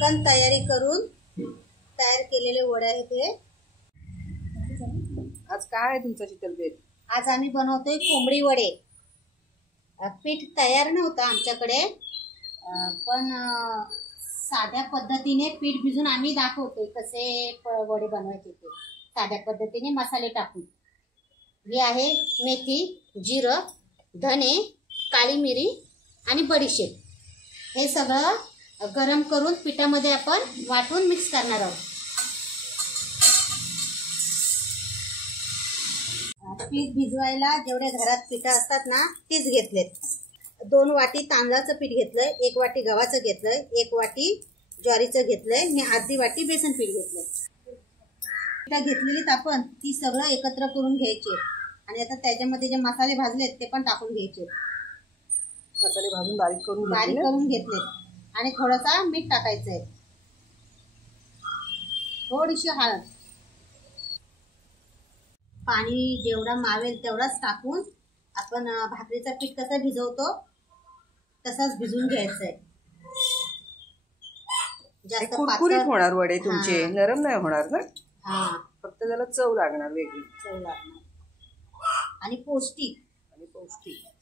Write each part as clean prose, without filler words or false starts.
पटकन तयारी करून तयार केलेले वडे आहेत हे। आज काय आहे तुमचा शीतलबेन? आज आम्ही बनवतोय कोंबडी वडे। पीठ तयार नव्हतं आमच्याकडे, पण साध्या पद्धतीने पीठ भिजून आम्ही दाखवतोय कसे वडे बनवायचे ते साध्या पद्धतीने मसाले टाकून। हे आहे मेथी, जिरं, धने, काळी मिरी आणि बडीशेप। हे सगळं गरम करून पिठामध्ये आपण वाटून मिक्स करणार आहोत। पीठ भिजवायला जेवढे घरात पिठं असतात ना तीच घेतलेत। 2 वाटी तांदळाचं पीठ घेतलंय, 1 वाटी गव्हाचं घेतलंय, 1 वाटी ज्वारीचं घेतलंय आणि अर्धी वाटी बेसन पीठ घेतलंय। पिठं घेतलेलीत आपण ती सगळं एकत्र करून घ्यायचे आणि आता त्याच्यामध्ये जे मसाले भाजलेत ते पण टाकून घ्यायचे। मसाले भाजून बारीक करून घेतलेत आणि थोडंसं मीठ टाकायचंय, थोडीशी हळद, पाणी जेवढा मावेल तेवढाच टाकून आपण भाकरीचं पीठ कसं भिजवतो तसंच भिजून घ्यायचंय। जास्त कुरकुरीत होणार वडे तुमचे, नरम नाही होणार ना? फक्त त्याला चव लागणार, वेगळी चव लागणार आणि पौष्टिक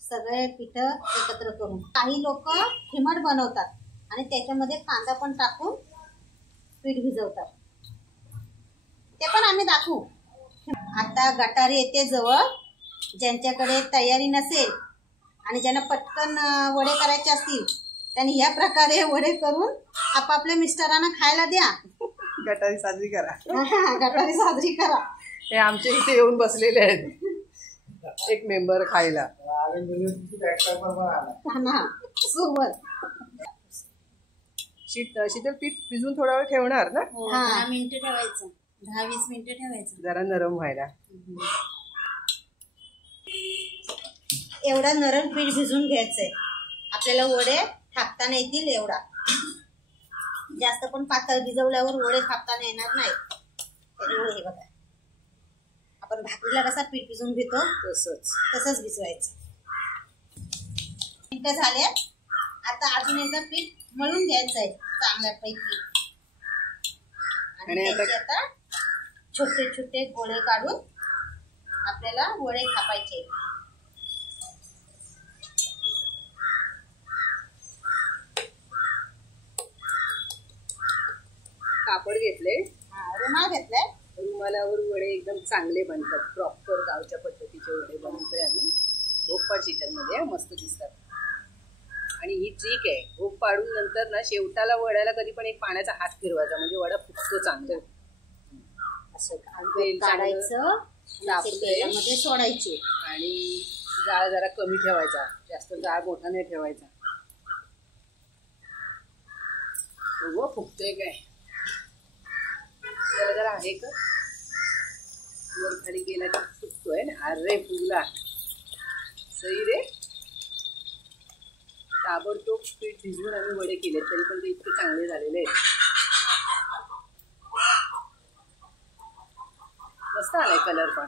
सगळे पीठ एकत्र करून। काही लोक खिमट बनवतात आणि त्याच्यामध्ये कांदा पण टाकून पीठ भिजवतात, ते पण आम्ही दाखवू। आता गटारी येते जवळ, ज्यांच्याकडे तयारी नसेल आणि ज्यांना पटकन वडे करायचे असतील त्यांनी या प्रकारे वडे करून आपापल्या मिस्टरांना खायला द्या। गटारी साजरी करा। गटारी साजरी करा। हे आमच्या इथे येऊन बसलेले आहेत एक मेंबर खायला। शीतल पीठ भिजून थोडा वेळ ठेवणार ना? 10 मिनिटं ठेवायचं, 10-20 मिनिटं ठेवायचं, जरा नरम व्हायला। एवढा नरम पीठ भिजून घ्यायचंय आपल्याला, वडे थापताना येतील एवढा। जास्त पण पातळ भिजवल्यावर वडे थापताना येणार नाही। हे बघा, आपण भाकरीला कसा पीठ भिजून घेतो तसंच भिजवायचं। मिनिटं झाले, आता अजून एकदा पीठ मळून घ्यायचंय चांगल्यापैकी आणि आता छोटे छोटे गोळे काढून आपल्याला वडे थापायचे। कापड घेतले, रुमाल घेतलाय, रुमालावर वडे एकदम चांगले बनतात। प्रॉपर गावच्या पद्धतीचे वडे बनवतोय आम्ही भोगपाड शीतलमध्ये, मस्त दिसतात। आणि ही ट्रिक आहे, भोग पाडून नंतर ना शेवटाला वड्याला कधी पण एक पाण्याचा हात फिरवायचा, म्हणजे वडा फुगतो चांगला। असं काढायचं, तेलामध्ये सोडायचे आणि जाळ जरा कमी ठेवायचा, जास्त जाळ मोठा नाही ठेवायचा। फुगतोय काय जरा आहे का, वर खाली गेला तर फुगतोय ना। अरे फुगला, सही रे। ताबडतोब पीठ भिजवून आम्ही वडे केले तरी पण ते इतके चांगले झालेले आहेत। मस्त आलाय कलर पण।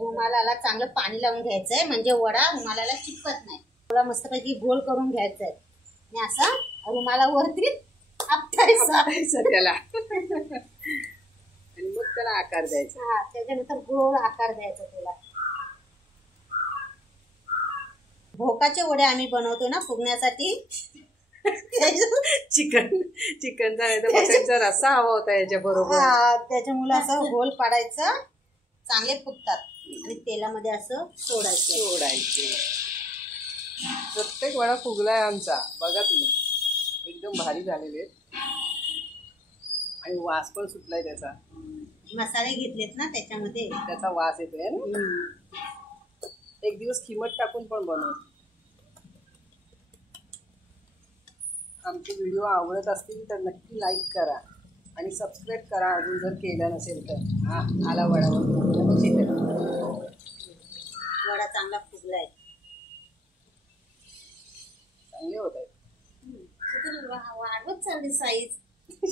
रुमालाला चांगलं पाणी लावून घ्यायचंय म्हणजे वडा रुमालाला चिपकत नाही। थोडा मस्तपैकी गोल करून घ्यायचंय आणि असं रुमालावरती आपटायचं त्याला आणि मग त्याला आकार द्यायचा। त्याच्यानंतर गोल आकार द्यायचा त्याला। भोकाचे वडे आम्ही बनवतो ना फुगण्यासाठी, चिकनचा मटनचा रस्सा हवा होता याच्या बरोबर, त्याच्यामुळे असं गोल पाडायचं, चांगले फुगतात आणि तेलामध्ये असं सोडायचे। प्रत्येक वडा फुगलाय आमचा, बघा तुम्ही, एकदम भारी झालेले आणि वास पण सुटलाय त्याचा। मसाले घेतलेत ना त्याच्यामध्ये, त्याचा वास येतोय ना। एक दिवस खिमट टाकून पण बनवू। आमचे व्हिडिओ आवडत असतील तर नक्की लाईक करा आणि सबस्क्राईब करा अजून जर केलं नसेल तर। आला वडावर वडा चांगला फुगलाय, चांगले होत आहे। वाढवत चालली साईज,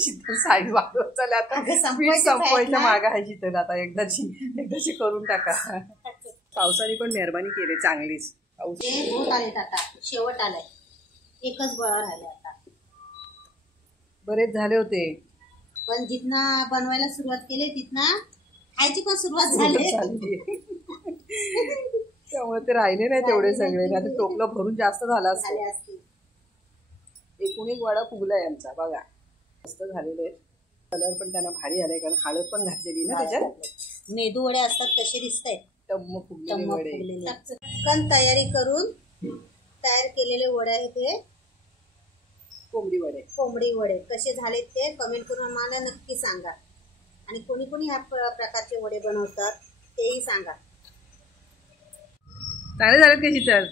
शीतल साईज वाढवत चालली। आता संपवायच्या मागे आहे शीतल, आता एकदाची करून टाका। पावसाने पण मेहरबानी केली चांगलीच। होत आले, आता शेवट आलाय, एकच गोळा राहिला आता। बरेच झाले होते. पण जितना बनवायला सुरुवात केली तिथना खायची पण सुरुवात झाली. त्यामुळे ते राहिले नाही तेवढे सगळे, नाही टोपलं भरून जास्त झालं झाले असतं. असतील. एकूण एक वडा फुगलाय आमचा बघा, मस्त झालेले आहेत. कलर पण त्यांना भारी आलाय कारण हळद पण घातलेली ना त्याच्यात. मेदू वडे असतात तसे दिसतायत. टम्म फुगलेले वडे. चटकन तयारी करून तयार केलेले वडे आहेत हे कोंबडी वडे. कोंबडी वडे कसे झाले ते कमेंट करून मला नक्की सांगा. आणि कोणी कोणी ह्या प्रकारचे वडे बनवतात तेही सांगा. चांगले झालेत का शीतल?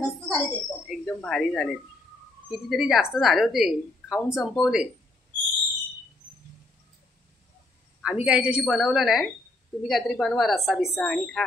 मस्त झाले ते पण. एकदम भारी झालेत. कितीतरी जास्त झाले होते, खाऊन संपवले. आम्ही काही याच्याशी बनवलं नाही, तुम्ही काहीतरी बनवा रस्सा बिस्सा आणि खा.